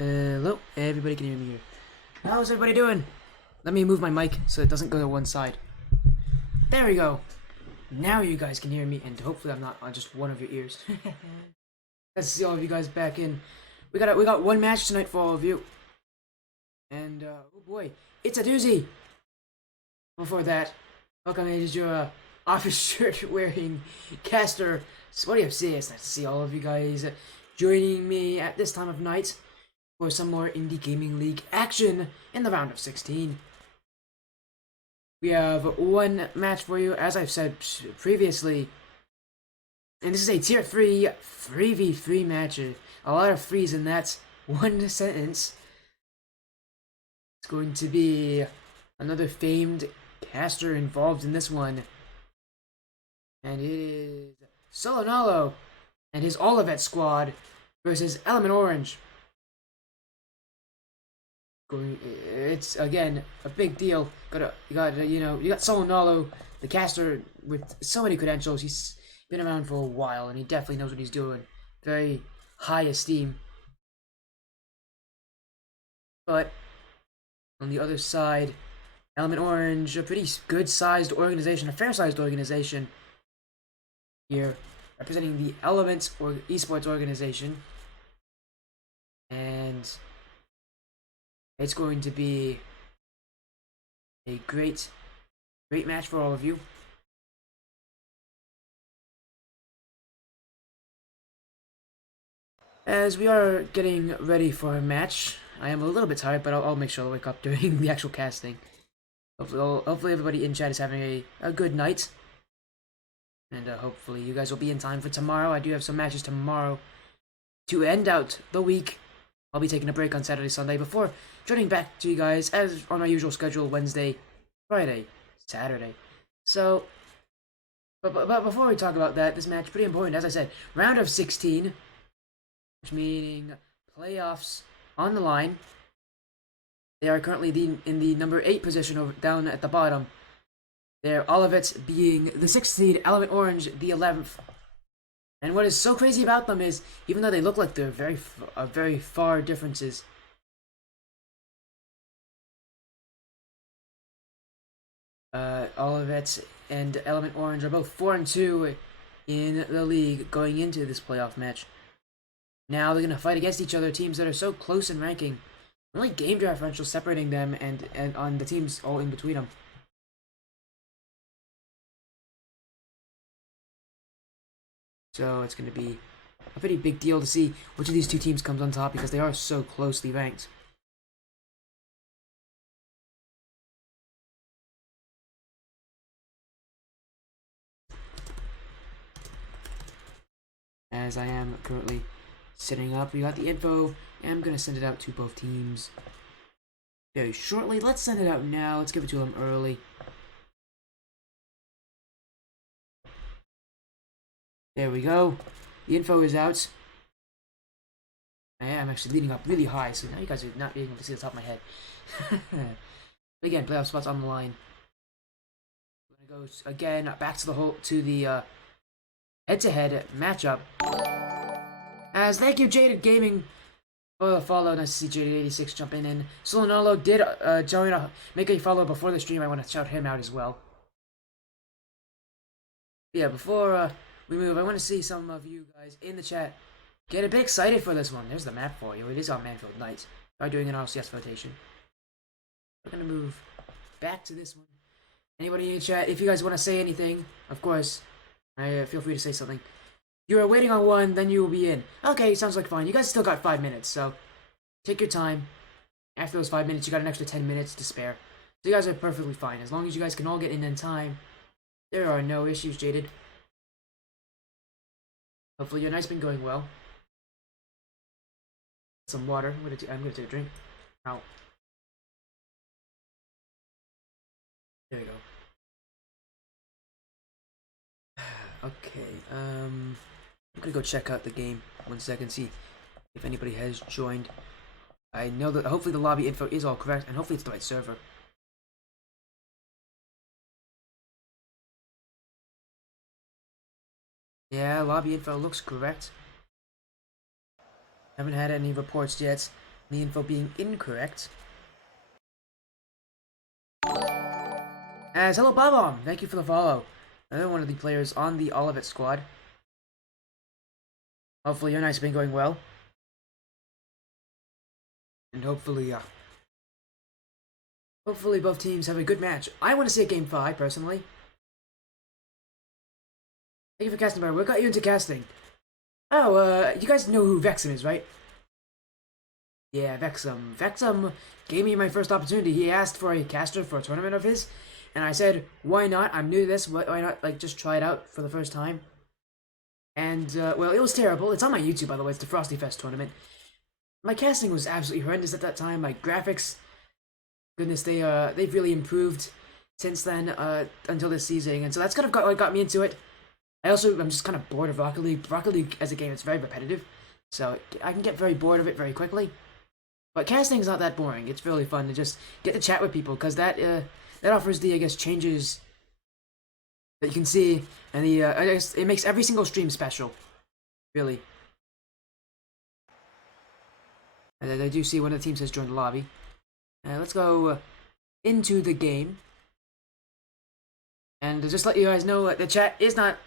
Hello, everybody can hear me here. How's everybody doing? Let me move my mic so it doesn't go to one side. There we go. Now you guys can hear me, and hopefully I'm not on just one of your ears. Let's see all of you guys back in. We got one match tonight for all of you, and oh boy, it's a doozy. Before that, welcome is your office shirt wearing caster. So what do you have to say? It's nice to see all of you guys joining me at this time of night for some more Indie Gaming League action in the round of 16. We have one match for you, as I've said previously, and this is a tier 3 3v3 match. A lot of threes in that one sentence. It's going to be another famed caster involved in this one, and it is Solonalo and his Olivett squad versus eLeMeNT Orange. It's again a big deal. You got Solonalo, the caster with so many credentials. He's been around for a while, and he definitely knows what he's doing. Very high esteem. But on the other side, eLeMeNT Orange, a pretty good-sized organization, a fair-sized organization here, representing the eLeMeNT or esports organization, and it's going to be a great match for all of you. As we are getting ready for a match, I am a little bit tired, but I'll make sure to wake up during the actual casting. Hopefully everybody in chat is having a good night. And hopefully you guys will be in time for tomorrow. I do have some matches tomorrow to end out the week. I'll be taking a break on Saturday, Sunday before joining back to you guys as on my usual schedule, Wednesday, Friday, Saturday. So, but before we talk about that, this match pretty important. As I said, round of 16, which meaning playoffs on the line. They are currently in the number 8 position down at the bottom. They're Olivett being the 6th seed, eLeMeNT Orange the 11th. And what is so crazy about them is, even though they look like they're very far differences, Olivett and eLeMeNT Orange are both 4-2 in the league going into this playoff match. Now they're gonna fight against each other, teams that are so close in ranking. Only game differential separating them, and on the teams all in between them. So it's going to be a pretty big deal to see which of these two teams comes on top, because they are so closely ranked. As I am currently setting up, we got the info, and I'm going to send it out to both teams very shortly. Let's send it out now. Let's give it to them early. There we go. The info is out. I am actually leading up really high, so now you guys are not being able to see the top of my head. Again, playoff spots on the line. We're gonna go again back to the head-to-head matchup. As thank you, Jaded Gaming, for the follow. Nice to see Jaded86 jump in. And Solonalo did make a follow before the stream. I want to shout him out as well. Yeah, before we move, I want to see some of you guys in the chat get a bit excited for this one. There's the map for you. It is on Manfield Knights. We are doing an RCS rotation. We're going to move back to this one. Anybody in the chat, if you guys want to say anything, of course, feel free to say something. You are waiting on one, then you will be in. Okay, sounds like fine. You guys still got 5 minutes, so take your time. After those 5 minutes, you got an extra 10 minutes to spare. So you guys are perfectly fine. As long as you guys can all get in time, there are no issues, Jaded. Hopefully your night's been going well. Some water. I'm gonna take a drink. Ow. There you go. Okay. I'm gonna go check out the game 1 second, see if anybody has joined. I know that hopefully the lobby info is all correct, and hopefully it's the right server. Yeah, lobby info looks correct. Haven't had any reports yet. The info being incorrect. As hello Bob-omb, thank you for the follow. Another one of the players on the Olivett squad. Hopefully your night's been going well. And hopefully both teams have a good match. I want to see a game 5, personally. Thank you for casting, Bar. What got you into casting? Oh, you guys know who Vexum is, right? Yeah, Vexum. Vexum gave me my first opportunity. He asked for a caster for a tournament of his, and I said, why not? I'm new to this, why not, like, just try it out for the first time? And, well, it was terrible. It's on my YouTube, by the way. It's the Frosty Fest tournament. My casting was absolutely horrendous at that time. My graphics, goodness, they've really improved since then, until this season, and so that's kind of what got me into it. I'm just kind of bored of Rocket League. Rocket League as a game is very repetitive, so I can get very bored of it very quickly. But casting's not that boring. It's really fun to just get to chat with people, because that offers the, I guess, changes that you can see, and I guess it makes every single stream special, really. And I do see one of the teams has joined the lobby. Let's go into the game. And just let you guys know, the chat is not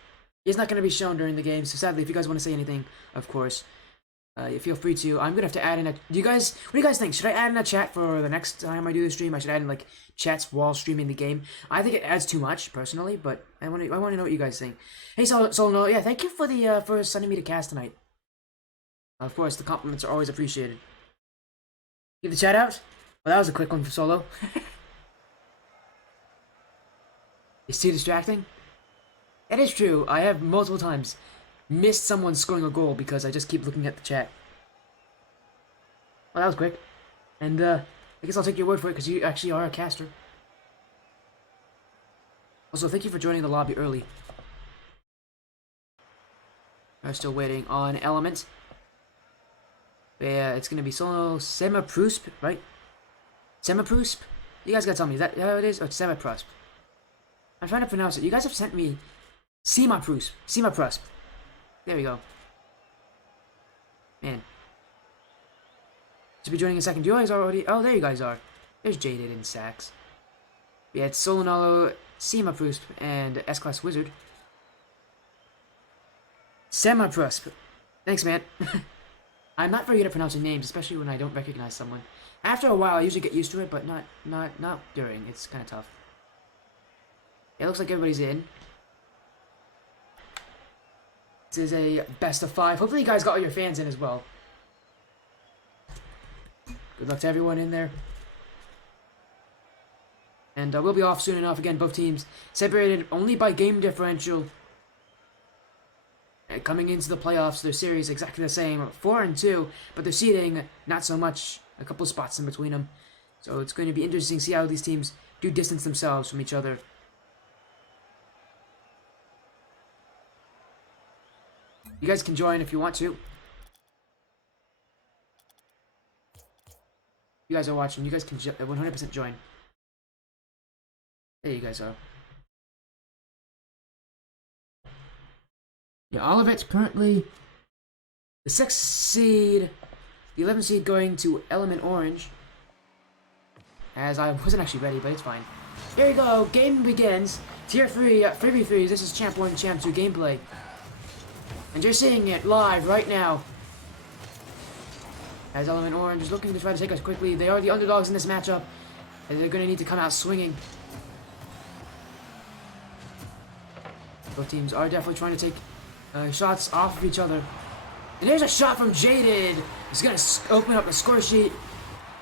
going to be shown during the game, so sadly, if you guys want to say anything, of course, you feel free to. I'm gonna have to add in a. What do you guys think? Should I add in a chat for the next time I do the stream? I should add in like chats while streaming the game. I think it adds too much personally, but I want to know what you guys think. Hey, Solno, yeah, thank you for sending me to cast tonight. Of course, the compliments are always appreciated. Give the chat out. Well, that was a quick one for Solo. It's too distracting. It is true. I have multiple times missed someone scoring a goal because I just keep looking at the chat. Well, that was quick. And, I guess I'll take your word for it because you actually are a caster. Also, thank you for joining the lobby early. I'm still waiting on eLeMeNT. Yeah, it's gonna be solo Semiprusp, right? Semiprusp? You guys gotta tell me, is that how it is? Or Semiprusp? I'm trying to pronounce it. You guys have sent me Semiprusp. There we go. Man. Should be joining in a second. You guys already... Oh, there you guys are. There's Jaded and Sax. Yeah, it's Solonalo, Semiprusp, and S-Class Wizard. Semiprusp. Thanks, man. I'm not very good at pronouncing names, especially when I don't recognize someone. After a while, I usually get used to it, but not during. It's kind of tough. It looks like everybody's in. This is a best of 5. Hopefully you guys got all your fans in as well. Good luck to everyone in there. And we'll be off soon enough. Again, both teams separated only by game differential. Coming into the playoffs, their series exactly the same, 4-2, but their seeding not so much, a couple spots in between them. So it's going to be interesting to see how these teams do distance themselves from each other. You guys can join if you want to. You guys are watching, you guys can 100% join. There you guys are. Yeah, Olivett's currently the 6th seed, the 11th seed going to eLeMeNT Orange. As I wasn't actually ready, but it's fine. Here we go, game begins. Tier 3, 3v3s, this is Champ 1, Champ 2 gameplay. And you're seeing it live right now. As eLeMeNT Orange is looking to try to take us quickly. They are the underdogs in this matchup. And they're going to need to come out swinging. Both teams are definitely trying to take shots off of each other. And there's a shot from Jaded. He's going to open up the score sheet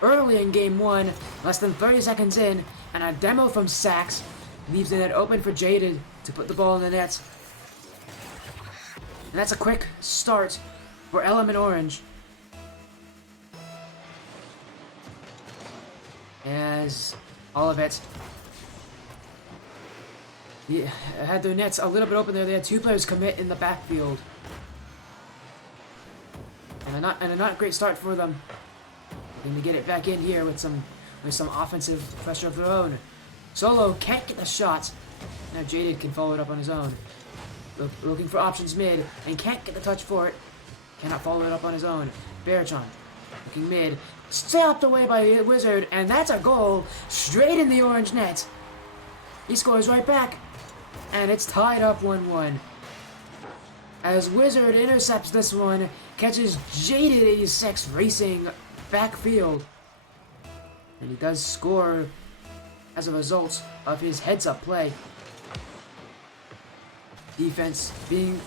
early in game 1. Less than 30 seconds in. And a demo from Sax leaves the net open for Jaded to put the ball in the net. And that's a quick start for eLeMeNT Orange. As Olivett had their nets a little bit open there. They had 2 players commit in the backfield. And a not great start for them. Looking to get it back in here with some offensive pressure of their own. Solo can't get the shot. Now Jaded can follow it up on his own. Looking for options mid and can't get the touch for it. Cannot follow it up on his own. Barachon Looking mid. Stopped away by Wizard, and that's a goal straight in the orange net. He scores right back, and it's tied up 1-1. As Wizard intercepts this one, catches Jaded 86 racing backfield. And he does score as a result of his heads-up play. Defense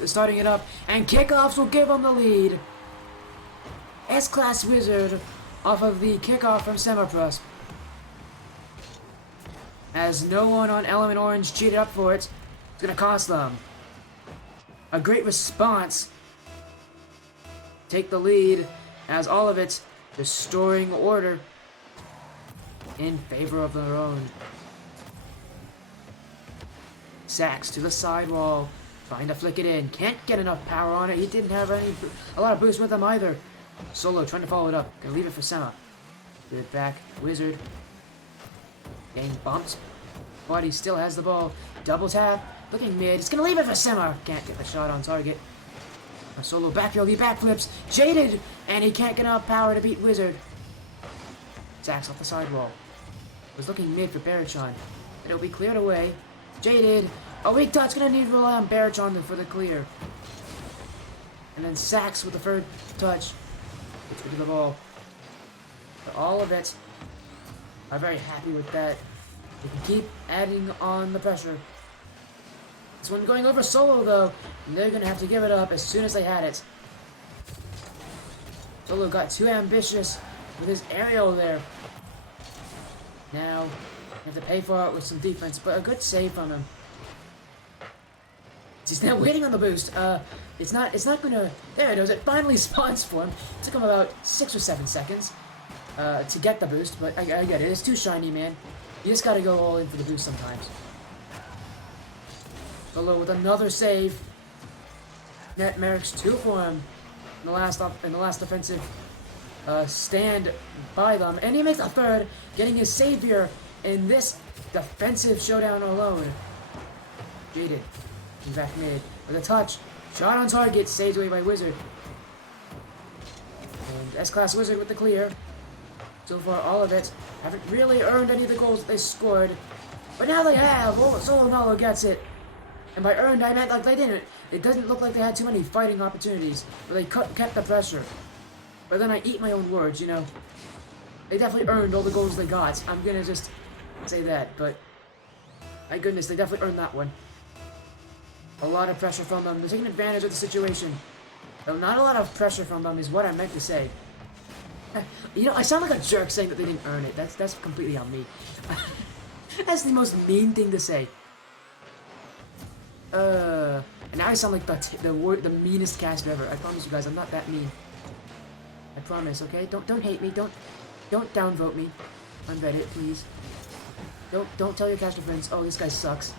starting it up, and kickoffs will give him the lead. S-Class Wizard off of the kickoff from Semiprus. As no one on eLeMeNT Orange cheated up for it, it's going to cost them. A great response. Take the lead as Olivett restoring order in favor of their own. Sacks to the sidewall. Trying to flick it in. Can't get enough power on it. He didn't have a lot of boost with him either. Solo trying to follow it up. Gonna leave it for Sema. Give it back. Wizard. Getting bumped. But he still has the ball. Double tap. Looking mid. It's gonna leave it for Sema. Can't get the shot on target. A Solo backfield. He backflips. Jaded. And he can't get enough power to beat Wizard. Sacks off the sidewall. Was looking mid for Barachon. And it'll be cleared away. Jaded. A weak touch. Gonna need to rely on Barachon for the clear. And then Sacks with the third touch. Gets rid of the ball. But all of it, I'm very happy with that. They can keep adding on the pressure. This one going over Solo though, and they're gonna have to give it up as soon as they had it. Solo got too ambitious with his aerial there. Now, you have to pay for it with some defense, but a good save from him. He's now waiting on the boost. It's not gonna, there it is, it finally spawns for him. It took him about 6 or 7 seconds to get the boost, but I get it, it's too shiny, man. You just gotta go all in for the boost sometimes. Solo with another save. Net merits 2 for him in the last offensive stand by them, and he makes a third, getting his save here in this defensive showdown alone. Jaded. He's back mid with a touch. Shot on target, saved away by Wizard. And S-Class Wizard with the clear. So far, all of it haven't really earned any of the goals that they scored. But now they have! Oh, Solonalo gets it. And by earned, I meant like they didn't. It doesn't look like they had too many fighting opportunities. But they kept the pressure. But then I eat my own words, you know. They definitely earned all the goals they got. I'm gonna just say that, but my goodness, they definitely earned that one. A lot of pressure from them. They're taking advantage of the situation. Though not a lot of pressure from them is what I meant to say. You know, I sound like a jerk saying that they didn't earn it. That's completely on me. That's the most mean thing to say. And now I sound like the meanest caster ever. I promise you guys, I'm not that mean. I promise, okay? Don't hate me. Don't downvote me on Reddit, please. Don't tell your caster friends, oh, this guy sucks.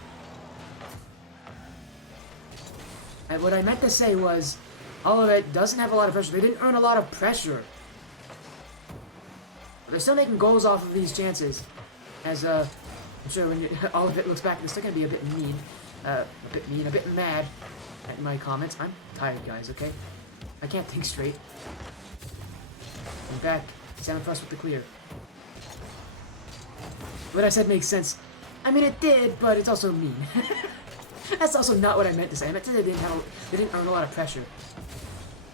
And what I meant to say was, Olivett doesn't have a lot of pressure. They didn't earn a lot of pressure. But they're still making goals off of these chances. As, I'm sure when Olivett looks back, they're still going to be a bit mean. A bit mad at my comments. I'm tired, guys, okay? I can't think straight. I'm back. Semiprus with the clear. What I said makes sense. I mean, it did, but it's also mean. That's also not what I meant to say. I meant to say they didn't earn a lot of pressure.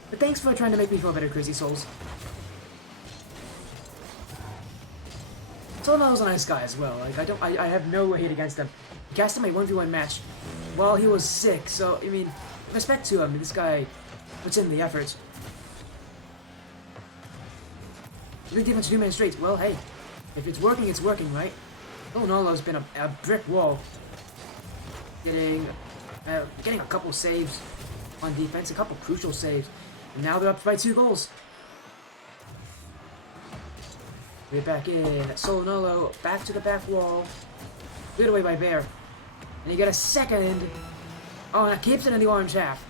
But thanks for trying to make me feel better, Crazy Souls. Solonalo's a nice guy as well. Like I have no hate against him. He cast him a 1v1 match while he was sick. So I mean, respect to him. This guy puts in the effort. Good defense 2 minutes straight. Well, hey, if it's working, right? Solonalo's been a brick wall. Getting a couple saves on defense, a couple crucial saves. And now they're up by 2 goals. Get back in. Solonalo back to the back wall. Good away by Bear. And you get a second. Oh, and it keeps it in the orange half.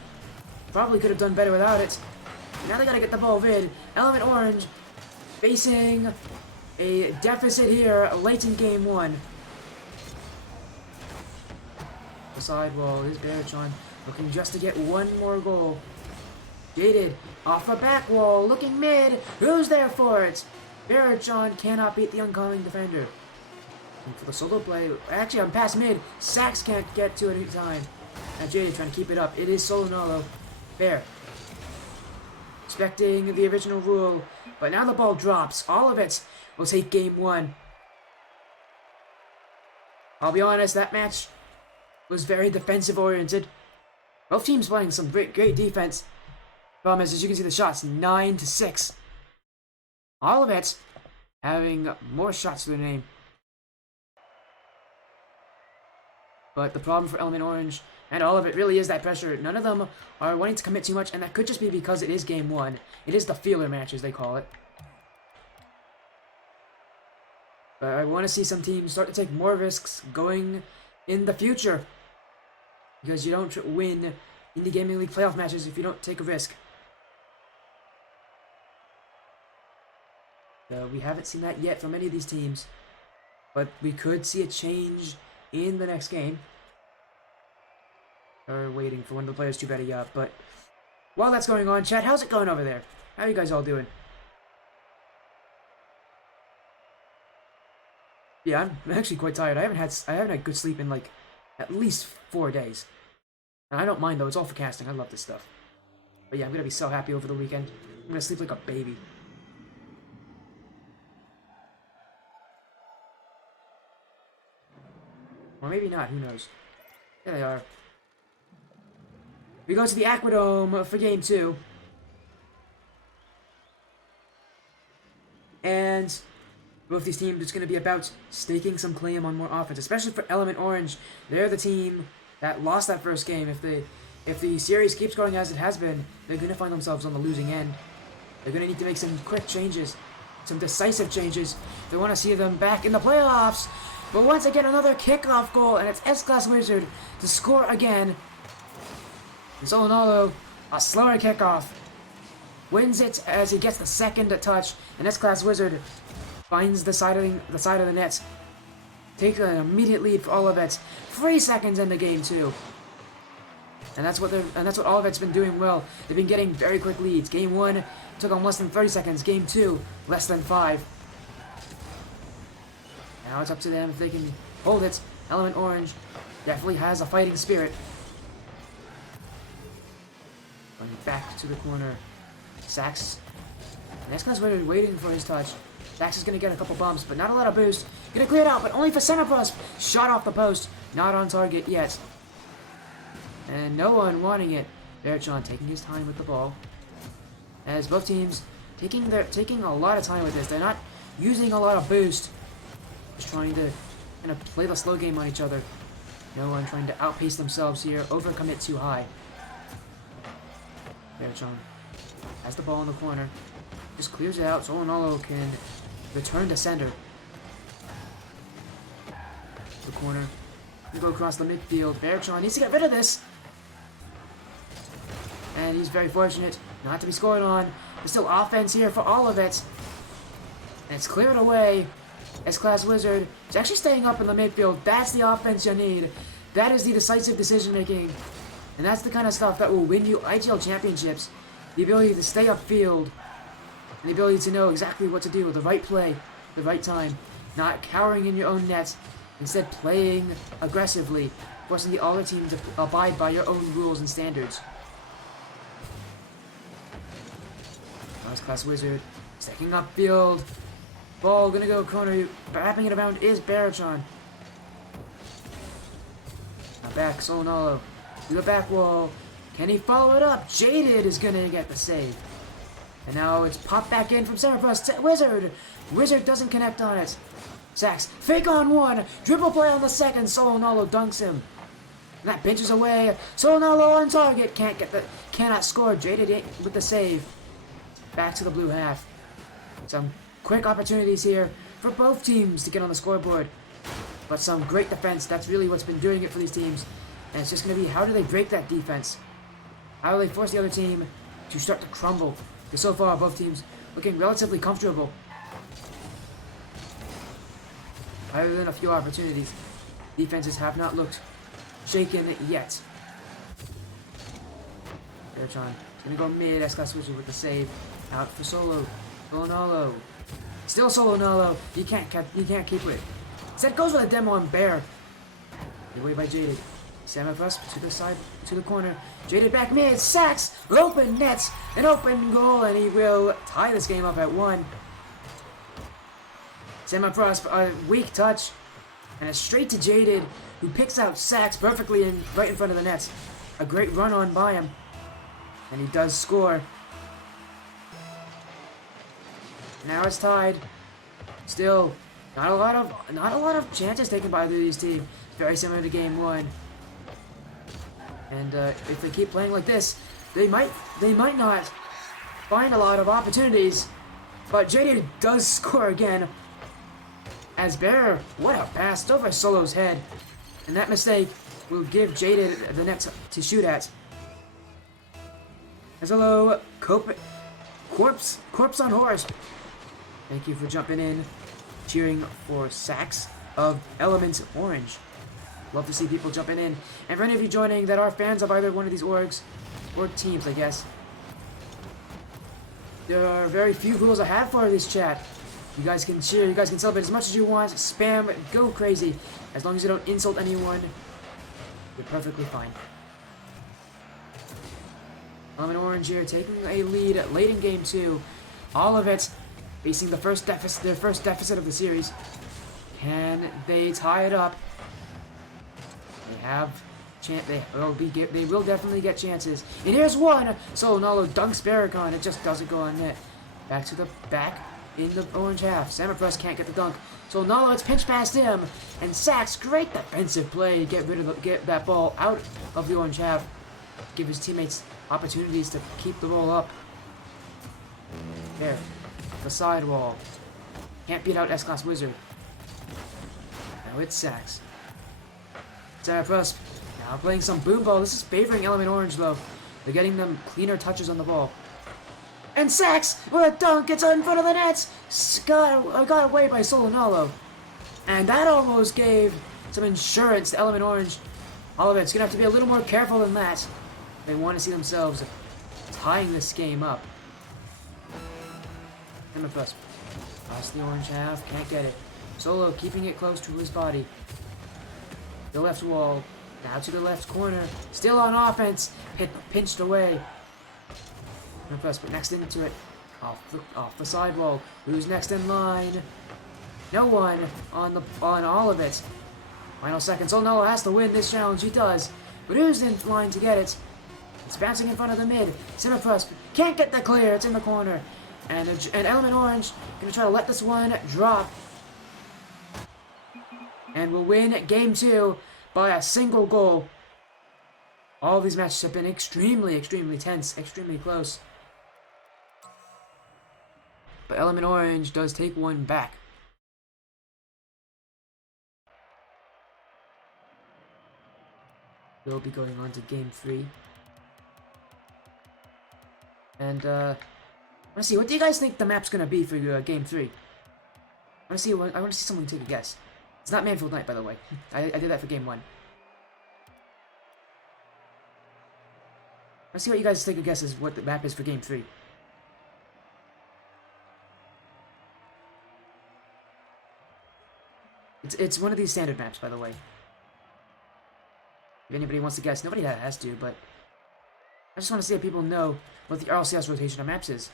Probably could have done better without it. Now they gotta get the ball vid. eLeMeNT Orange facing a deficit here late in game 1. The sidewall is Barachon looking just to get 1 more goal. Jaded, off a back wall, looking mid. Who's there for it? Barrachon cannot beat the oncoming defender. And for the solo play, actually I'm past mid. Sax can't get to it any time. Now Jaded trying to keep it up. It is solo Nalo. Bear. Expecting the original rule, but now the ball drops. Olivett will take game 1. I'll be honest, that match was very defensive oriented. Both teams playing some great defense. Problem is, as you can see the shots, 9-6. Olivett having more shots to their name. But the problem for eLeMeNT Orange and all of it really is that pressure. None of them are wanting to commit too much, and that could just be because it is game 1. It is the feeler match, as they call it. But I want to see some teams start to take more risks going in the future. Because you don't win Indie Gaming League playoff matches if you don't take a risk. We haven't seen that yet from any of these teams. But we could see a change in the next game. Or waiting for one of the players to ready up. But while that's going on, chat, how's it going over there? How are you guys all doing? Yeah, I'm actually quite tired. I haven't had good sleep in like at least 4 days. And I don't mind though, it's all for casting. I love this stuff. But yeah, I'm gonna be so happy over the weekend. I'm gonna sleep like a baby. Or maybe not, who knows. There they are. We go to the Aquadome for game 2. And both these teams, it's going to be about staking some claim on more offense, especially for eLeMeNT Orange. They're the team that lost that first game. If the series keeps going as it has been, they're going to find themselves on the losing end. They're going to need to make some quick changes, some decisive changes. They want to see them back in the playoffs. But once again, another kickoff goal, and it's S-Class Wizard to score again. And Solonalo, a slower kickoff, wins it as he gets the second touch, and S-Class Wizard finds the side of the net. Take an immediate lead for Olivett. 3 seconds into game 2. And that's what Olivett's been doing well. They've been getting very quick leads. Game 1 took them less than 30 seconds. Game 2, less than 5. Now it's up to them if they can hold it. eLeMeNT Orange definitely has a fighting spirit. Going back to the corner. Sax. Next guy's waiting for his touch. Sax is going to get a couple bumps, but not a lot of boost. Going to clear it out, but only for center post. Shot off the post. Not on target yet. And no one wanting it. Barrachon taking his time with the ball. As both teams taking a lot of time with this. They're not using a lot of boost. Just trying to kind of play the slow game on each other. No one trying to outpace themselves here. Overcommit too high. Barrachon has the ball in the corner. Just clears it out so Solonalo can return to center. The corner. We go across the midfield. Barrachon needs to get rid of this. And he's very fortunate not to be scored on. There's still offense here for Olivett. And it's cleared away. S-Class Wizard is actually staying up in the midfield. That's the offense you need. That is the decisive decision making. And that's the kind of stuff that will win you IGL championships. The ability to stay upfield. And the ability to know exactly what to do with the right play, the right time. Not cowering in your own net. Instead playing aggressively. Forcing the other team to abide by your own rules and standards. S-Class Wizard stacking upfield. Ball gonna go corner. Wrapping it around is Barrachon. Now back, Solonalo. To the back wall. Can he follow it up? Jaded is gonna get the save. And now it's popped back in from center post to Wizard. Wizard doesn't connect on it. Sax, fake on one. Dribble play on the second. Solonalo dunks him. And that pinches away. Solonalo on target. Cannot score. Jaded with the save. Back to the blue half. Some quick opportunities here for both teams to get on the scoreboard. But some great defense. That's really what's been doing it for these teams. And it's just going to be, how do they break that defense? How do they force the other team to start to crumble? Because so far, both teams looking relatively comfortable. Other than a few opportunities, defenses have not looked shaken yet. Barrachon He's gonna go mid. S-Class Wizard with the save. Out for Solo. Nolo. Still Solo Nolo. You can't keep it. Instead goes with a demo on Bear. Get away by Jaded. Samurai Plus to the side, to the corner. Jaded back mid. Sacks. Open nets. An open goal, and he will tie this game up at 1. Samurai Plus, a weak touch. And a straight to Jaded, who picks out Sacks perfectly right in front of the nets. A great run on by him. And he does score. Now it's tied. Still, not a lot of chances taken by either of these teams. Very similar to game 1. And if they keep playing like this, they might not find a lot of opportunities. But Jaded does score again. As Bear, what a pass over Solo's head. And that mistake will give Jaded the net to shoot at. As hello, Corpse on Horse. Thank you for jumping in, cheering for Sacks of eLeMeNT Orange. Love to see people jumping in. And for any of you joining that are fans of either one of these orgs, or teams, I guess, there are very few rules I have for this chat. You guys can cheer, you guys can celebrate as much as you want, spam, go crazy. As long as you don't insult anyone, you're perfectly fine. eLeMeNT Orange here, taking a lead late in game 2. Olivett facing their first deficit of the series. Can they tie it up? They have they will definitely get chances. And here's one. So Nolo dunks Barragon. It just doesn't go on net. Back to the back in the orange half. Samopress can't get the dunk. So Nolo, it's pinched past him. And Sacks, great defensive play. Get that ball out of the orange half. Give his teammates opportunities to keep the ball up. There. The sidewall. Can't beat out S-Class Wizard. Now it's Sacks. Samopress now playing some boom ball. This is favoring eLeMeNT Orange though. They're getting them cleaner touches on the ball. And Sacks with a dunk, it's in front of the nets. Got away by Solonalo. And that almost gave some insurance to eLeMeNT Orange. Olivett's gonna have to be a little more careful than that. They want to see themselves tying this game up. Samopress past the orange half, can't get it. Solo keeping it close to his body. The left wall, now to the left corner, still on offense, pinched away. But next into it, off the sidewall. Who's next in line? No one on all of it. Final seconds. Oh no, has to win this challenge. He does. But who's in line to get it? It's bouncing in front of the mid. Samopress can't get the clear. It's in the corner. And eLeMeNT Orange gonna try to let this one drop. And will win game 2 by a single goal. All these matches have been extremely, extremely tense, extremely close. But eLeMeNT Orange does take one back. We'll be going on to game 3. And, let's see, what do you guys think the map's gonna be for game 3? I want to see someone take a guess. It's not Manfield Night, by the way. I did that for game 1. Let's see what you guys take a guess is what the map is for game 3. It's one of these standard maps, by the way. If anybody wants to guess, nobody has to, but I just want to see if people know what the RLCS rotation of maps is.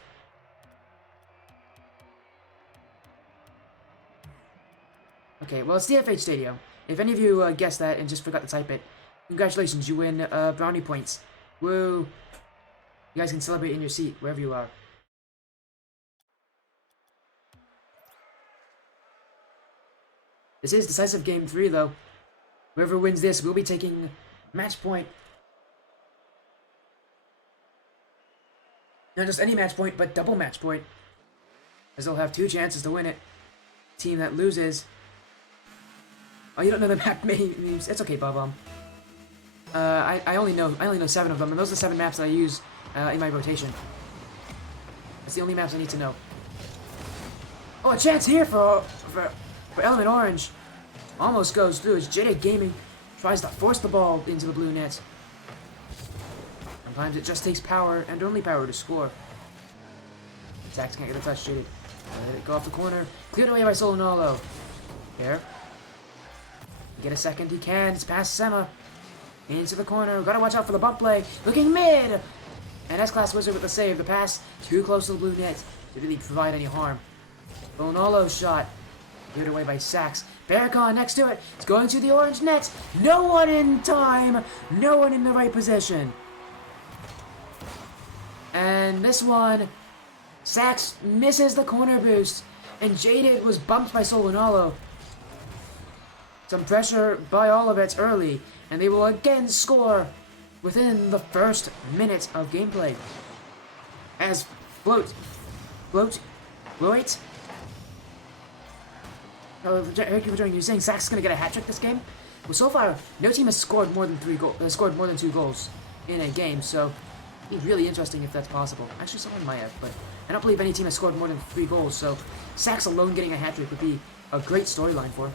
Okay, well, it's DFH Stadium. If any of you guessed that and just forgot to type it, congratulations, you win brownie points. Woo! You guys can celebrate in your seat, wherever you are. This is decisive game 3, though. Whoever wins this will be taking match point. Not just any match point, but double match point. As they'll have 2 chances to win it. Team that loses. Oh, you don't know the map names? It's okay, Bob. I only know 7 of them, and those are the 7 maps that I use in my rotation. That's the only maps I need to know. Oh, a chance here for eLeMeNT Orange. Almost goes through as Jaded Gaming tries to force the ball into the blue net. And Sometimes it just takes power and only power to score. Sax can't get a touch, Jaded. Let it go off the corner. Cleared away by Solonalo. Here. Get a second, he can. It's past Sema. Into the corner. Gotta watch out for the bump play. Looking mid! And S-Class Wizard with the save. The pass too close to the blue net to really provide any harm. Solonalo's shot. Cleared away by Sax. Barricon next to it. It's going to the orange net. No one in time. No one in the right position. And this one, Sax misses the corner boost. And Jaded was bumped by Solonalo. Some pressure by Olivett early. And they will again score within the first minute of gameplay. As Float. Thank you for joining. You're saying Sax is going to get a hat trick this game? Well, so far, no team has scored more than 2 goals in a game, so it'd be really interesting if that's possible. Actually, someone might have, but I don't believe any team has scored more than 3 goals, so Sax alone getting a hat trick would be a great storyline for him.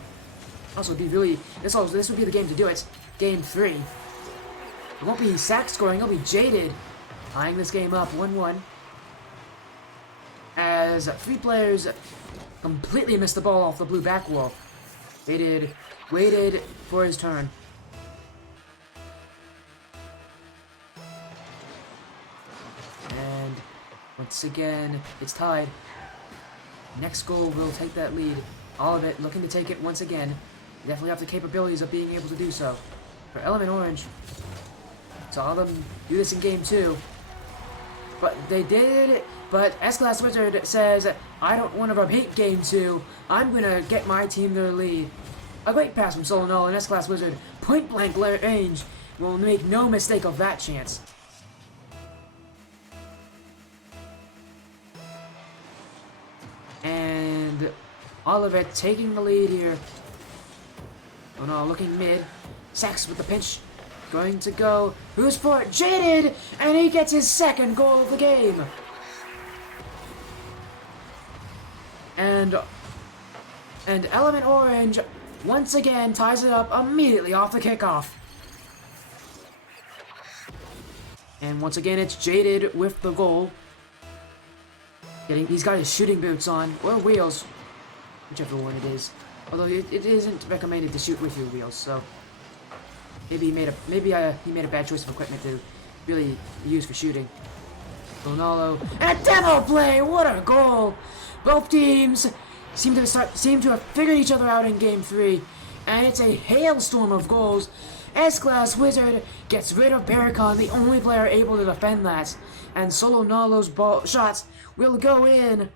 Also, it'd be really this would be the game to do it. Game 3. It won't be Sax scoring; it'll be Jaded tying this game up 1-1. As 3 players completely missed the ball off the blue back wall. Jaded waited for his turn. And once again, it's tied. Next goal will take that lead. Olivett looking to take it once again. They definitely have the capabilities of being able to do so. For eLeMeNT Orange, saw them do this in game 2. But they did. But S-Class Wizard says, I don't want to repeat game 2. I'm going to get my team their lead. A great pass from Solonalo and S-Class Wizard. Point blank range. Will make no mistake of that chance. And Olivett taking the lead here. Oh no, looking mid. Sax with the pinch. Going to go. Who's for it? Jaded! And he gets his second goal of the game. And eLeMeNT Orange once again ties it up immediately off the kickoff. And once again it's Jaded with the goal. He's got his shooting boots on, or wheels, whichever one it is. Although it isn't recommended to shoot with your wheels, so maybe he made a bad choice of equipment to really use for shooting. Ronaldo and a demo play. What a goal! Both teams seem to have figured each other out in Game 3, and it's a hailstorm of goals. S-Class Wizard gets rid of Barricon, the only player able to defend that, and Solonalo's shots will go in.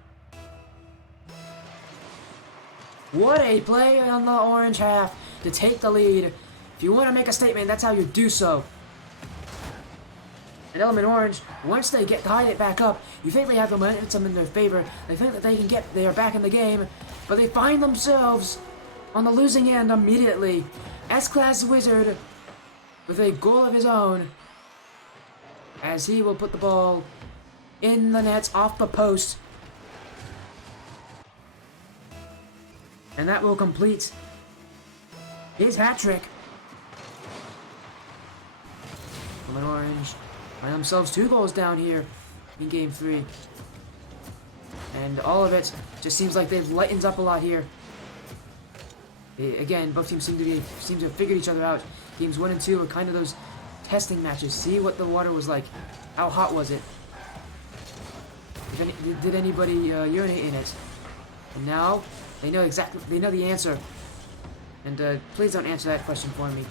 What a play on the orange half to take the lead. If you want to make a statement, that's how you do so. And eLeMeNT Orange, once they tied it back up, you think they have the momentum in their favor. They think that they are back in the game, but they find themselves on the losing end immediately. S-Class Wizard with a goal of his own, as he will put the ball in the nets off the post. And that will complete his hat trick. eLeMeNT Orange find themselves 2 goals down here in Game 3. And all of it just seems like they've lightened up a lot here. Again, both teams seem to have figured each other out. Games 1 and 2 are kind of those testing matches. See what the water was like. How hot was it? Did anybody urinate in it? And now they know the answer. And please don't answer that question for me.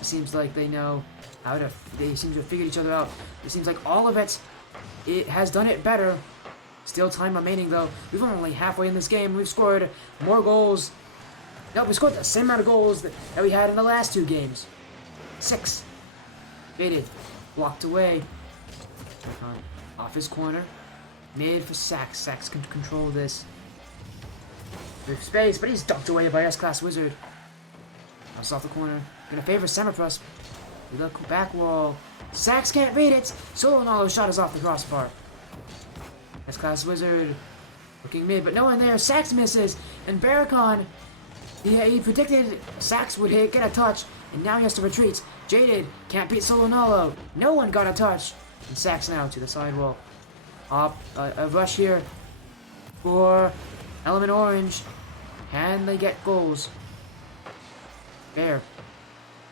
It seems like they know how to. They seem to have figured each other out. It seems like all of it has done it better. Still time remaining though. We've only halfway in this game. We've scored more goals. No, we scored the same amount of goals that we had in the last 2 games. 6. Baited. Blocked away. Off his corner. Made for Sax. Sax can control this. With space, but he's ducked away by S-Class Wizard. That's off the corner. Gonna favor Semipress. We look back wall. Sax can't read it. Solonalo's shot is off the crossbar. S-Class Wizard looking mid, but no one there. Sax misses, and Barricon, he predicted Sax would get a touch, and now he has to retreat. Jaded can't beat Solonalo. No one got a touch. And Sacks now to the sidewall. A rush here for eLeMeNT Orange. Can they get goals? Bear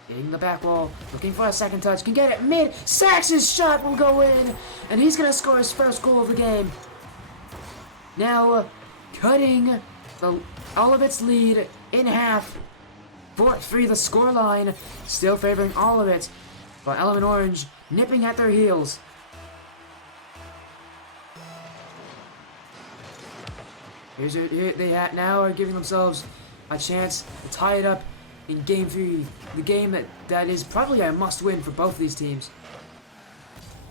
getting the back wall, looking for a second touch. Can get it mid. Sacks' shot will go in, and he's gonna score his first goal of the game. Now cutting the Olivett's lead in half. 4-3 the scoreline, still favoring Olivett, but eLeMeNT Orange nipping at their heels. Here they now are giving themselves a chance to tie it up in Game 3, the game that is probably a must-win for both of these teams.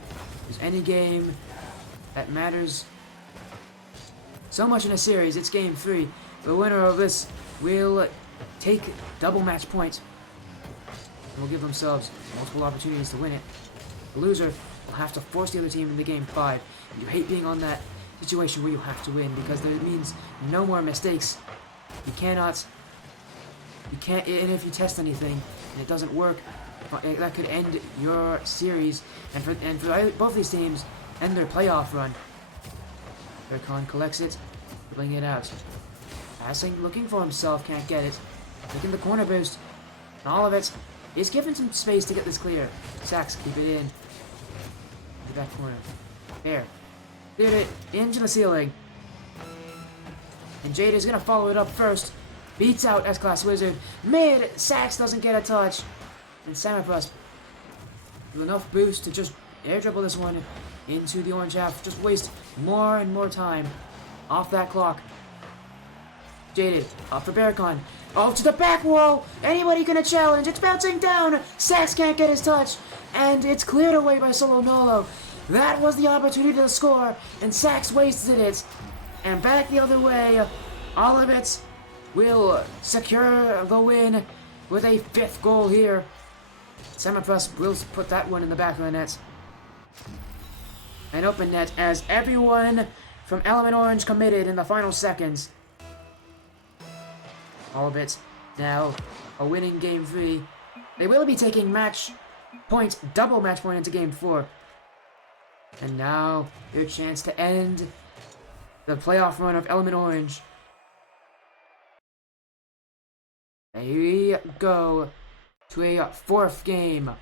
If there's any game that matters so much in a series, it's Game 3. The winner of this will take double match points and will give themselves multiple opportunities to win it. The loser will have to force the other team into Game 5. And you hate being on that situation where you have to win, because that means no more mistakes. You can't, and if you test anything and it doesn't work, that could end your series, and for both these teams, end their playoff run. Berkon collects it, dribbling it out. Passing, looking for himself, can't get it. Taking the corner boost. And all of it is given some space to get this clear. Sacks keep it in. The back corner. There. Cleared it into the ceiling. And Jade is gonna follow it up first. Beats out S-Class Wizard. Mid! Sacks doesn't get a touch. And Samopress with enough boost to just air dribble this one into the orange half. Just waste more and more time off that clock. Jaded, off for Berkon. Oh, to the back wall! Anybody gonna challenge? It's bouncing down! Sacks can't get his touch! And it's cleared away by Solonalo. That was the opportunity to score, and Sacks wasted it. And back the other way, Olivett will secure the win with a 5th goal here. Samopress will put that one in the back of the net. An open net as everyone from eLeMeNT Orange committed in the final seconds. Olivett now a winning Game 3. They will be taking double match point into Game 4. And now their chance to end the playoff run of eLeMeNT Orange. Here we go to a 4th game.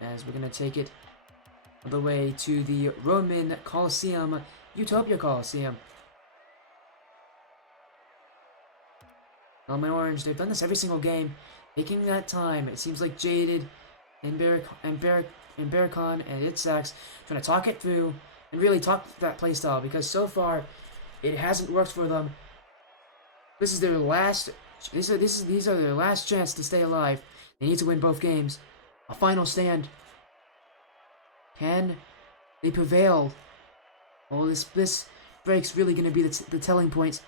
As we're going to take it all the way to the Roman Coliseum, Utopia Coliseum. eLeMeNT Orange, they've done this every single game, taking that time. It seems like Jaded and Berkon and its Sacks trying to talk it through and really talk that playstyle, because so far it hasn't worked for them. This is their last. These are their last chance to stay alive. They need to win both games. A final stand. Can they prevail? Well, this break's really going to be the telling point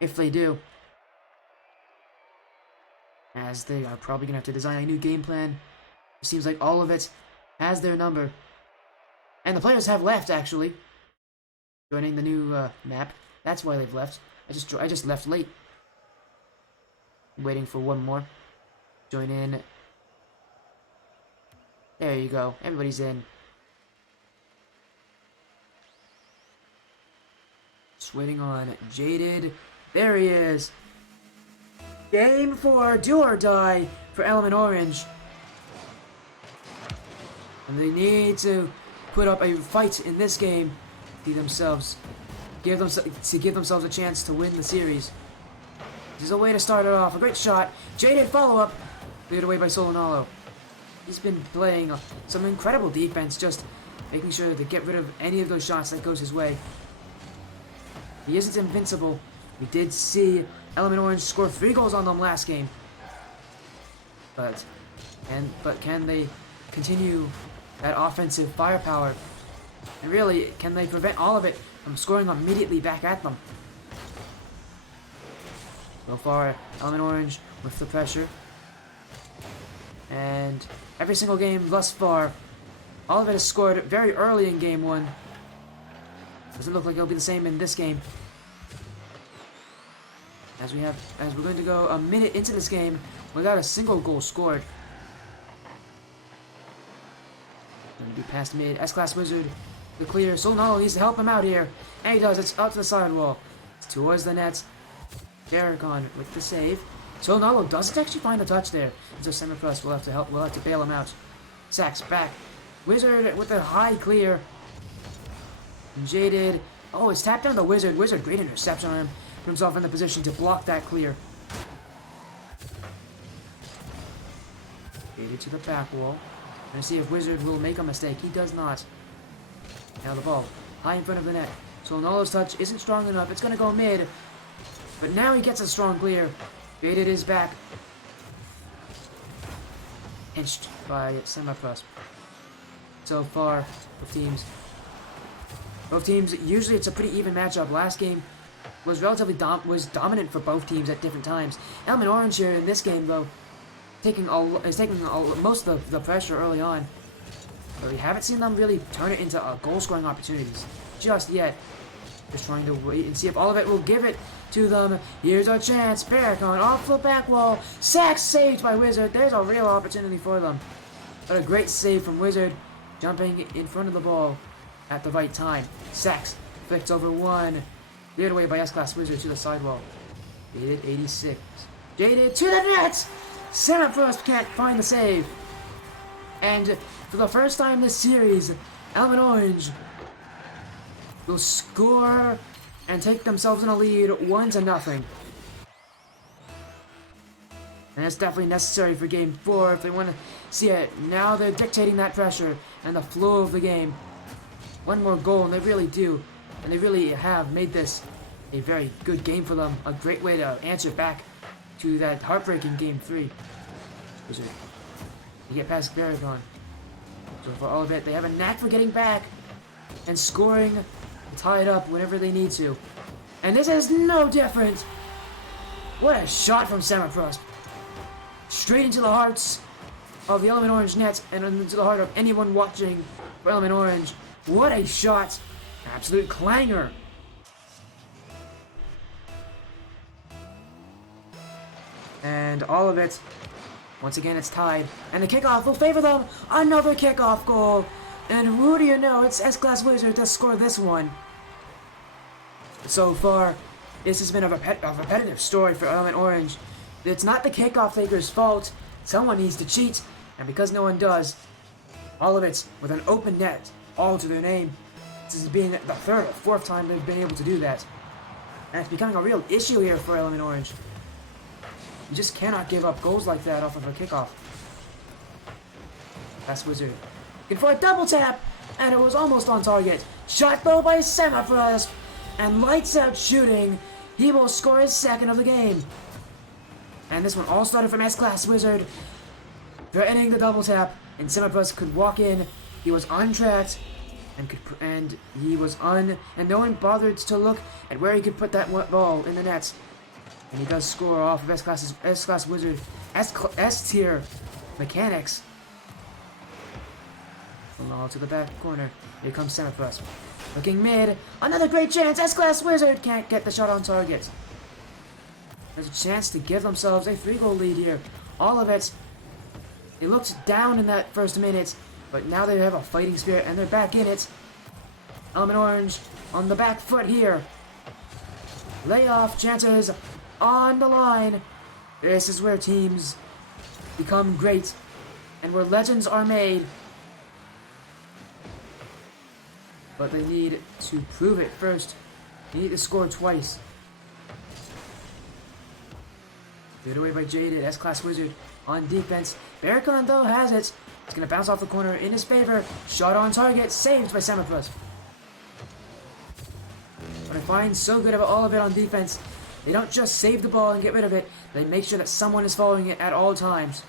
if they do. As they are probably going to have to design a new game plan. It seems like all of it has their number. And the players have left, actually. Joining the new map. That's why they've left. I just left late. Waiting for one more. Join in. There you go. Everybody's in. Just waiting on Jaded. There he is. Game 4, do or die for eLeMeNT Orange. And they need to put up a fight in this game to give themselves a chance to win the series. This is a way to start it off. A great shot. Jaded follow-up. Cleared away by Solonalo. He's been playing some incredible defense, just making sure to get rid of any of those shots that goes his way. He isn't invincible. We did see eLeMeNT Orange score 3 goals on them last game. But can they continue that offensive firepower? And really, can they prevent all of it from scoring immediately back at them? So far, eLeMeNT Orange with the pressure. And every single game thus far, all of it has scored very early in Game 1. Doesn't look like it'll be the same in this game. as we're going to go a minute into this game without a single goal scored. Going to be past mid. S-Class Wizard, the clear. Solnalo needs to help him out here. And he does. It's up to the sidewall. It's towards the net. Darikon with the save. Solnalo doesn't actually find a touch there. So Semipress will have to help. We'll have to bail him out. Sacks back. Wizard with a high clear. And Jaded. Oh, it's tapped down the Wizard. Wizard, great interception on him. Put himself in the position to block that clear. Jaded to the back wall. Gonna see if Wizard will make a mistake. He does not. Now the ball. High in front of the net. So Nolo's touch isn't strong enough. It's gonna go mid. But now he gets a strong clear. Jaded is back. Pinched by Semipress. So far, both teams, usually it's a pretty even matchup. Last game was relatively dominant for both teams at different times. eLeMeNT Orange here in this game, though, is taking most of the pressure early on. But we haven't seen them really turn it into goal-scoring opportunities just yet. Just trying to wait and see if Olivett will give it to them. Here's our chance. Barricon off the back wall. Sack saved by Wizard. There's a real opportunity for them. But a great save from Wizard, jumping in front of the ball at the right time. Sacks flicked over one. Cleared away by S-Class Wizard to the sidewall. Jaded 86. Jaded to the net! Semipress can't find the save. And for the first time this series, eLeMeNT Orange will score and take themselves in a lead 1-0. And it's definitely necessary for Game 4 if they want to see it. Now they're dictating that pressure and the flow of the game. One more goal, and they really do. And they really have made this a very good game for them. A great way to answer back to that heartbreaking Game 3. Wizard. You get past Barricon. So for Olivett, they have a knack for getting back and scoring to tie it up whenever they need to. And this is no different. What a shot from Semipress. Straight into the hearts of the eLeMeNT Orange net and into the heart of anyone watching for eLeMeNT Orange. What a shot. Absolute clanger. And all of it. Once again, it's tied. And the kickoff will favor them. Another kickoff goal. And who do you know? It's S-Class Wizard to score this one. So far, this has been a repetitive story for eLeMeNT Orange. It's not the kickoff taker's fault. Someone needs to cheat. And because no one does, all of it with an open net, all to their name. This is being the third or fourth time they've been able to do that. And it's becoming a real issue here for eLeMeNT Orange. You just cannot give up goals like that off of a kickoff. That's Wizard. Looking for a double tap, and it was almost on target. Shot though by Semipress, and lights out shooting. He will score his second of the game. And this one all started from S-Class Wizard, threatening the double tap, and Semipress could walk in. He was untracked, and no one bothered to look at where he could put that ball in the net. And he does score off of S-Class Wizard, S-tier mechanics. All to the back corner. Here comes Semipress. Looking mid. Another great chance. S-Class Wizard can't get the shot on target. There's a chance to give themselves a 3-goal lead here. All of it. They looked down in that first minute, but now they have a fighting spirit and they're back in it. eLeMeNT Orange on the back foot here. Layoff chances on the line. This is where teams become great and where legends are made. But they need to prove it first. They need to score twice. Cleared away by Jaded. S-Class Wizard on defense. Barricon, though, has it. It's going to bounce off the corner in his favor. Shot on target. Saved by Semipress. What I find so good about all of it on defense, they don't just save the ball and get rid of it. They make sure that someone is following it at all times.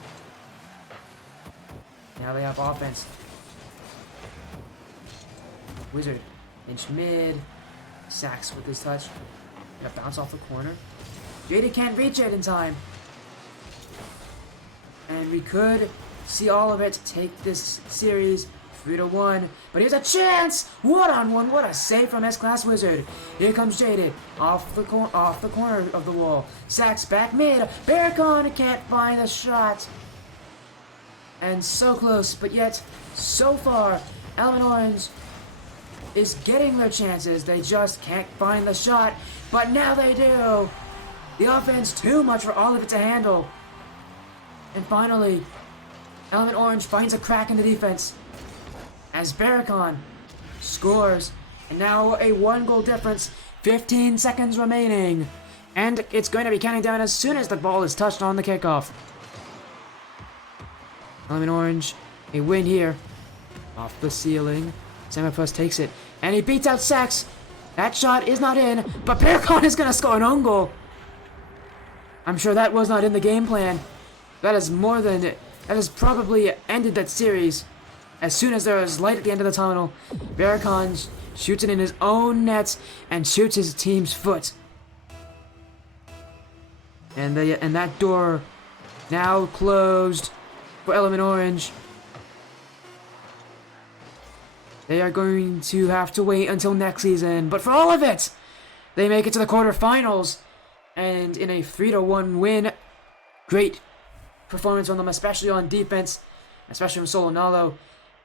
Now they have offense. Wizard. Inch mid. Sacks with his touch. Gonna bounce off the corner. Jaded can't reach it in time. And we could see all of it take this series 3-1. But here's a chance! One-on-one. What a save from S-Class Wizard. Here comes Jaded. Off the corner of the wall. Sacks back mid. Barricon can't find the shot. And so close, but yet so far. eLeMeNT Orange is getting their chances. They just can't find the shot. But now they do. The offense too much for Olivett to handle. And finally, eLeMeNT Orange finds a crack in the defense as Barricon scores. And now a 1-goal difference, 15 seconds remaining. And it's going to be counting down as soon as the ball is touched on the kickoff. eLeMeNT Orange, a win here. Off the ceiling. Samopress takes it. And he beats out Sachs. That shot is not in, but Barricon is going to score an own goal. I'm sure that was not in the game plan. That is more than... That has probably ended that series. As soon as there is light at the end of the tunnel, Barricon shoots it in his own net and shoots his team's foot. And that door now closed for eLeMeNT Orange. They are going to have to wait until next season, but for all of it, they make it to the quarterfinals, and in a 3-1 win, great performance from them, especially on defense, especially from Solonalo.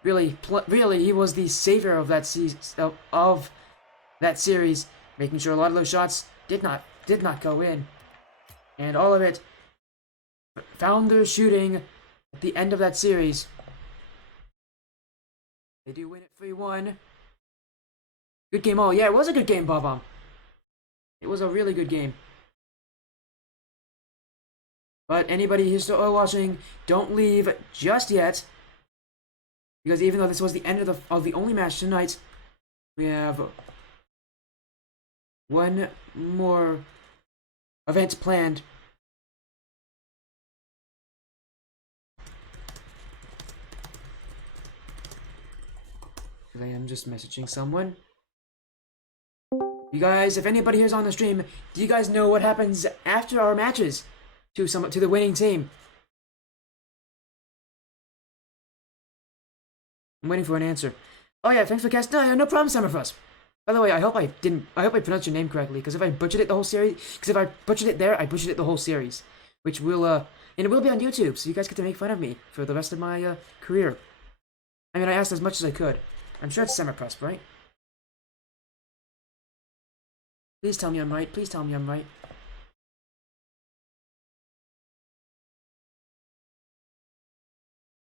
Really, he was the savior of that series, making sure a lot of those shots did not go in, and all of it found their shooting at the end of that series. They do win it 3-1. Good game. Oh yeah, it was a good game, Bob. It was a really good game. But anybody who's still watching, don't leave just yet, because even though this was the end of the only match tonight, we have one more event planned. I am just messaging someone. You guys, if anybody here's on the stream, do you guys know what happens after our matches to the winning team? I'm waiting for an answer. Oh yeah, thanks for casting. No problem, Summerfrost. By the way, I hope I pronounced your name correctly, because if I butchered it the whole series, because if I butchered it there, I butchered it the whole series, which will and it will be on YouTube, so you guys get to make fun of me for the rest of my career. I mean, I asked as much as I could. I'm sure it's Summerpress, right? Please tell me I'm right. Please tell me I'm right.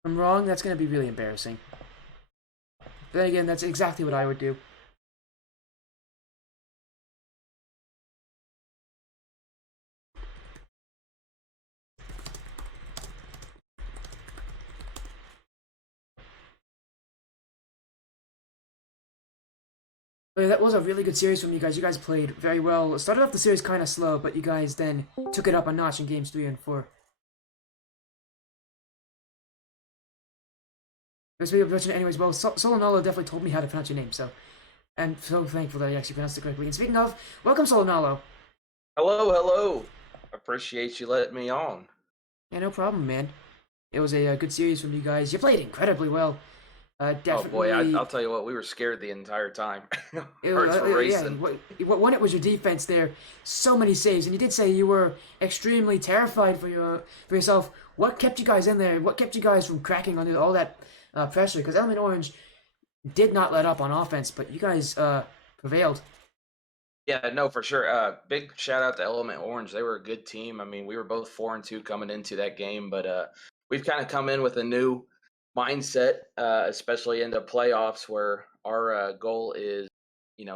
If I'm wrong, that's going to be really embarrassing. But then again, that's exactly what I would do. But yeah, that was a really good series from you guys. You guys played very well. It started off the series kind of slow, but you guys then took it up a notch in games 3 and 4. This video production anyways, well, Solonalo definitely told me how to pronounce your name, so I'm so thankful that I actually pronounced it correctly. And speaking of, welcome Solonalo. Hello. Appreciate you letting me on. Yeah, no problem, man. It was a good series from you guys. You played incredibly well. Definitely. Oh boy, I'll tell you what, we were scared the entire time. Hearts were racing. Yeah, what it was your defense there. So many saves, and you did say you were extremely terrified for yourself. What kept you guys in there? What kept you guys from cracking under all that pressure? Because eLeMeNT Orange did not let up on offense, but you guys prevailed. Yeah, no, for sure. Big shout out to eLeMeNT Orange. They were a good team. I mean, we were both 4-2 coming into that game, but we've kind of come in with a new mindset, especially into playoffs, where our goal is,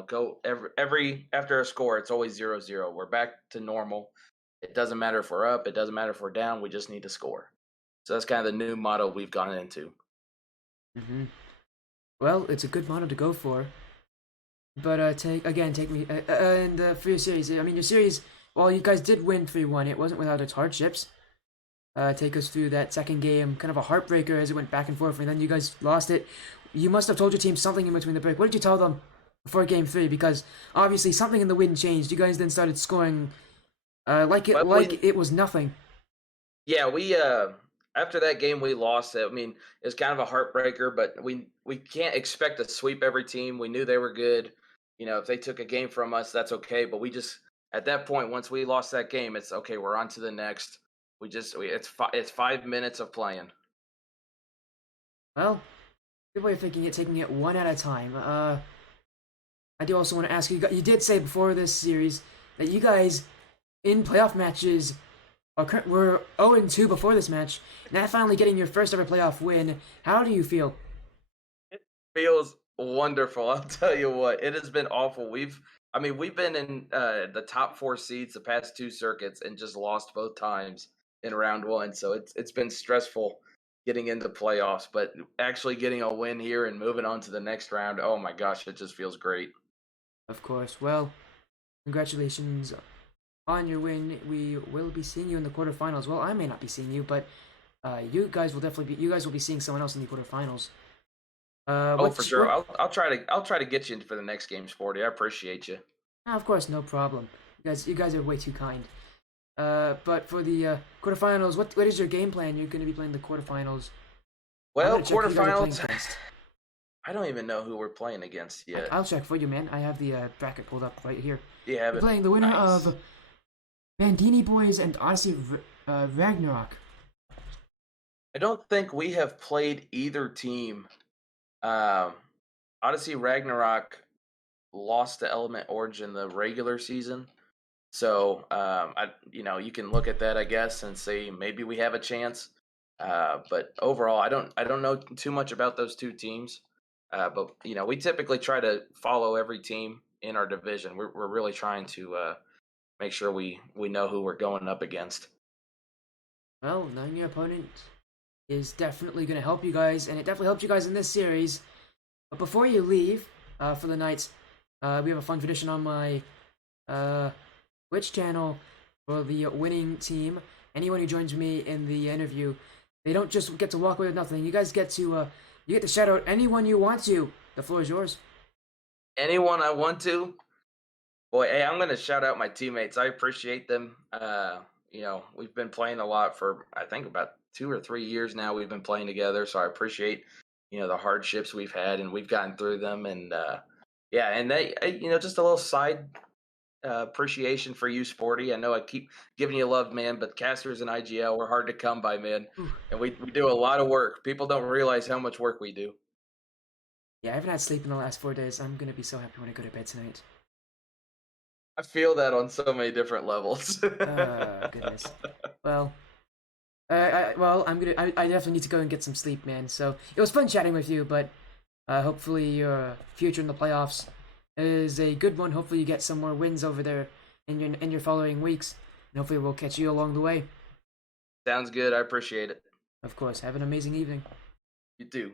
go every after a score, it's always 0-0. We're back to normal. It doesn't matter if we're up. It doesn't matter if we're down. We just need to score. So that's kind of the new motto we've gone into. Mm-hmm. Well, it's a good motto to go for. But take me and for your series. I mean, your series. Well, you guys did win 3-1. It wasn't without its hardships. Take us through that second game, kind of a heartbreaker as it went back and forth, and then you guys lost it. You must have told your team something in between the break. What did you tell them before game 3? Because obviously something in the wind changed. You guys then started scoring it was nothing. Yeah, after that game we lost, I mean, it's kind of a heartbreaker, but we can't expect to sweep every team. We knew they were good. You know, if they took a game from us, that's okay. But we just at that point, once we lost that game, it's okay. We're on to the next. It's 5 minutes of playing. Well, good way of taking it one at a time. I do also want to ask you. You did say before this series that you guys in playoff matches were 0-2 before this match. Now finally getting your first ever playoff win. How do you feel? It feels wonderful. I'll tell you what, it has been awful. We've been in the top four seeds the past two circuits and just lost both times in round one. So it's been stressful getting into playoffs, but actually getting a win here and moving on to the next round. Oh my gosh, it just feels great. Of course. Well, congratulations on your win. We will be seeing you in the quarterfinals. Well, I may not be seeing you, but you guys will be seeing someone else in the quarterfinals. Oh, for sure. I'll try to get you in for the next game, Sporty. I appreciate you. Of course, no problem. You guys are way too kind. But for the quarterfinals, what is your game plan? You're going to be playing the quarterfinals. Well, quarterfinals. I don't even know who we're playing against yet. I'll check for you, man. I have the bracket pulled up right here. Yeah, we're playing the winner of Bandini Boys and Odyssey Ragnarok. I don't think we have played either team. Odyssey Ragnarok lost to eLeMeNT Orange in the regular season, so you can look at that, I guess, and say maybe we have a chance. But overall, I don't know too much about those two teams. But we typically try to follow every team in our division. We're really trying to make sure we know who we're going up against. Well, knowing your opponent is definitely going to help you guys, and it definitely helped you guys in this series. But before you leave for the night, we have a fun tradition on my Twitch channel for the winning team. Anyone who joins me in the interview, they don't just get to walk away with nothing. You guys get to shout out anyone you want to. The floor is yours. Anyone I want to? Boy, hey, I'm going to shout out my teammates. I appreciate them. We've been playing a lot for, I think, about 2 or 3 years now. We've been playing together, so I appreciate, the hardships we've had, and we've gotten through them. And, and they, just a little side appreciation for you, Sporty. I know I keep giving you love, man, but casters and IGL, we're hard to come by, man. And we do a lot of work. People don't realize how much work we do. Yeah, I haven't had sleep in the last 4 days. I'm going to be so happy when I go to bed tonight. I feel that on so many different levels. Goodness. Well, I definitely need to go and get some sleep, man. So it was fun chatting with you, but hopefully your future in the playoffs is a good one. Hopefully you get some more wins over there in your following weeks, and hopefully we'll catch you along the way. Sounds good. I appreciate it. Of course. Have an amazing evening. You too.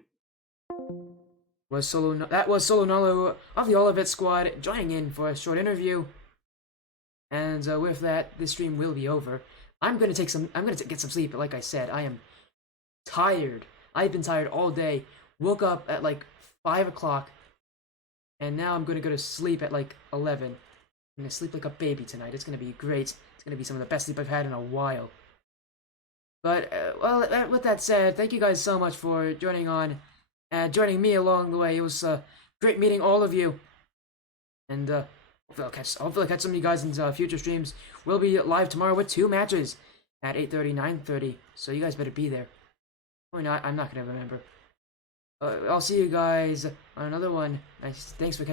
That was Solo Nolo of the Olivett squad joining in for a short interview. And with that, this stream will be over. I'm gonna get some sleep. Like I said, I am tired. I've been tired all day. Woke up at like 5 o'clock, and now I'm gonna go to sleep at like 11. I'm gonna sleep like a baby tonight. It's gonna be great. It's gonna be some of the best sleep I've had in a while. But with that said, thank you guys so much for joining me along the way. It was great meeting all of you, and hopefully I'll catch some of you guys in future streams. We'll be live tomorrow with 2 matches at 8:30, 9:30. So you guys better be there. Or not, I'm not gonna remember. I'll see you guys on another one. Nice. Thanks for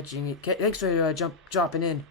dropping in.